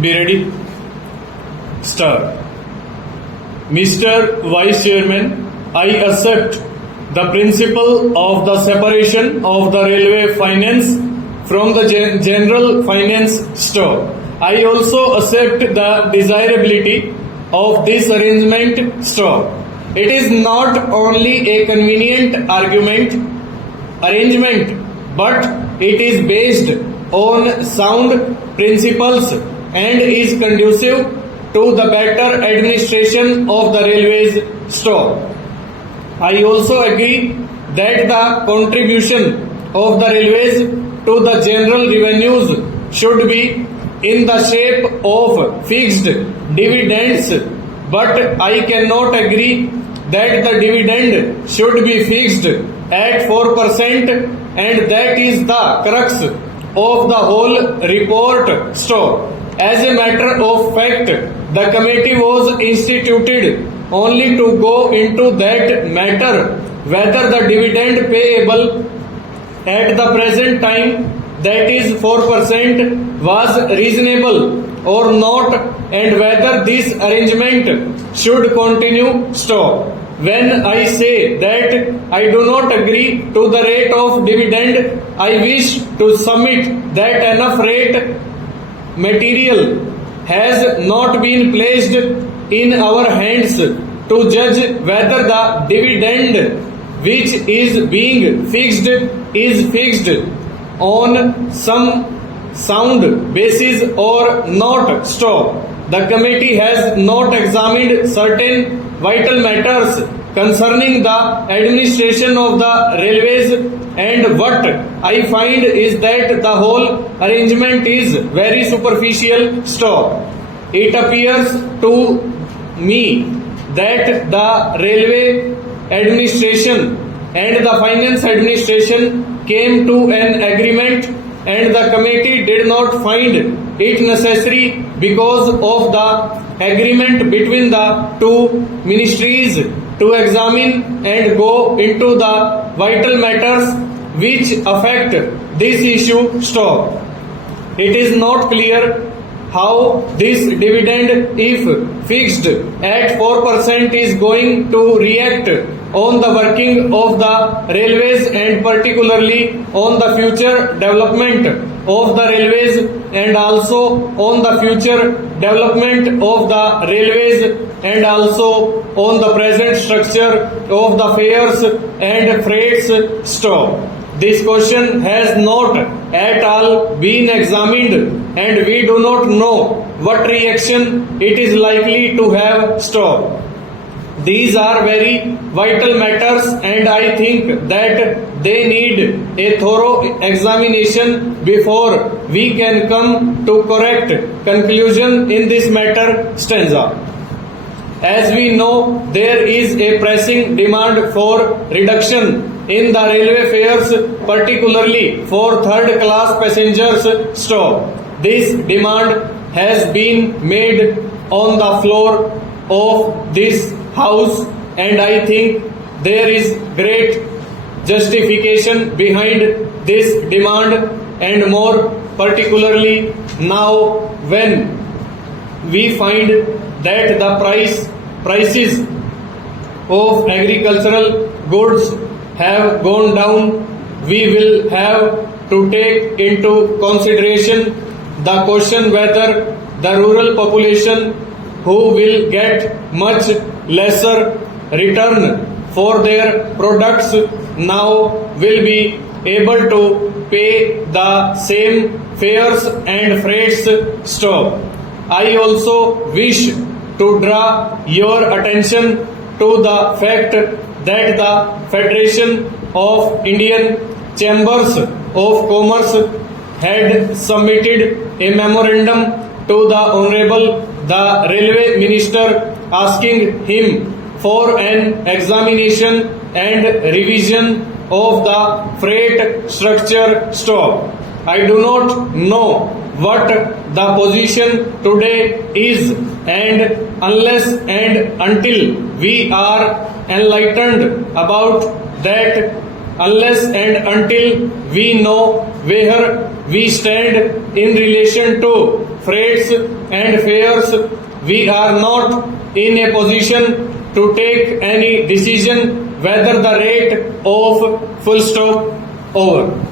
Be ready. Start. Mr. Vice Chairman, I accept the principle of the separation of the railway finance from the general finance stock. I also accept the desirability of this arrangement stock. It is not only a convenient arrangement, but it is based on sound principles and is conducive to the better administration of the railways stock. I also agree that the contribution of the railways to the general revenues should be in the shape of fixed dividends, but I cannot agree that the dividend should be fixed at 4%, and that is the crux of the whole report stock. As a matter of fact, the committee was instituted only to go into that matter, whether the dividend payable at the present time, that is 4%, was reasonable or not, and whether this arrangement should continue stock. When I say that I do not agree to the rate of dividend, I wish to submit that enough rate material has not been placed in our hands to judge whether the dividend which is being fixed is fixed on some sound basis or not. Stop. The committee has not examined certain vital matters concerning the administration of the railways, and what I find is that the whole arrangement is very superficial. Stop. It appears to me that the railway administration and the finance administration came to an agreement, and the committee did not find it necessary because of the agreement between the two ministries to examine and go into the vital matters which affect this issue. Stop. It is not clear how this dividend, if fixed at 4%, is going to react on the working of the railways, and particularly on the future development of the railways, and also on the future development of the railways, and also on the present structure of the fares and freights. Stop. This question has not at all been examined, and we do not know what reaction it is likely to have. Stop. These are very vital matters, and I think that they need a thorough examination before we can come to correct conclusion in this matter. Stanza. As we know, there is a pressing demand for reduction in the railway fares, particularly for third-class passengers. Stop. This demand has been made on the floor of this House, and I think there is great justification behind this demand, and more particularly now when we find that the prices of agricultural goods have gone down. We will have to take into consideration the question whether the rural population, who will get much lesser return for their products, now will be able to pay the same fares and freights. Stop. I also wish to draw your attention to the fact that the Federation of Indian Chambers of Commerce had submitted a memorandum to the Honorable the Railway Minister asking him for an examination and revision of the freight structure. Stop. I do not know what the position today is, and unless and until we are enlightened about that, unless and until we know where we stand in relation to freights and fares, we are not in a position to take any decision whether the rate of full stop over.